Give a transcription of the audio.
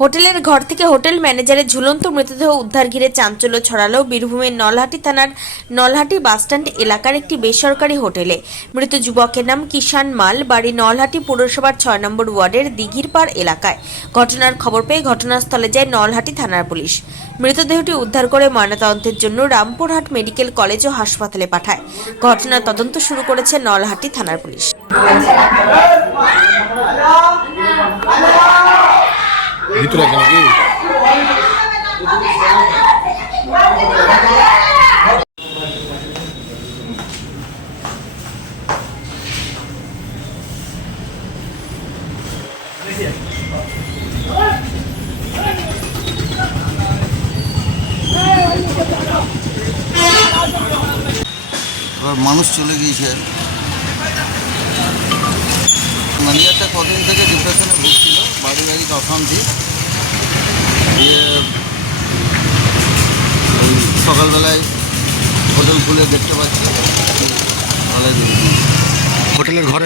হোটেলের ঘর থেকে হোটেল ম্যানেজারের ঝুলন্ত মৃতদেহ উদ্ধার ঘিরে চাঞ্চল্য ছড়ালো বীরভূমের নলহাটি থানার নলহাটি বাসস্ট্যান্ড এলাকার একটি বেসরকারি হোটেলে। মৃত যুবকের নাম কিষান মাল, বাড়ি নলহাটি পৌরসভার ছয় নম্বর ওয়ার্ডের দিঘিরপাড় এলাকায়। ঘটনার খবর পেয়ে ঘটনাস্থলে যায় নলহাটি থানার পুলিশ। মৃতদেহটি উদ্ধার করে ময়নাতদন্তের জন্য রামপুরহাট মেডিকেল কলেজ ও হাসপাতালে পাঠায়। ঘটনার তদন্ত শুরু করেছে নলহাটি থানার পুলিশ। ভিতরে মানুষ চলে গিয়েছে। ম্যানেজারটা কদিন থেকে ভুগছিল গাড়ি অশান্তি। দিয়ে সকালবেলায় হোটেল খুলে দেখতে পাচ্ছি। তাহলে হোটেলের ঘরে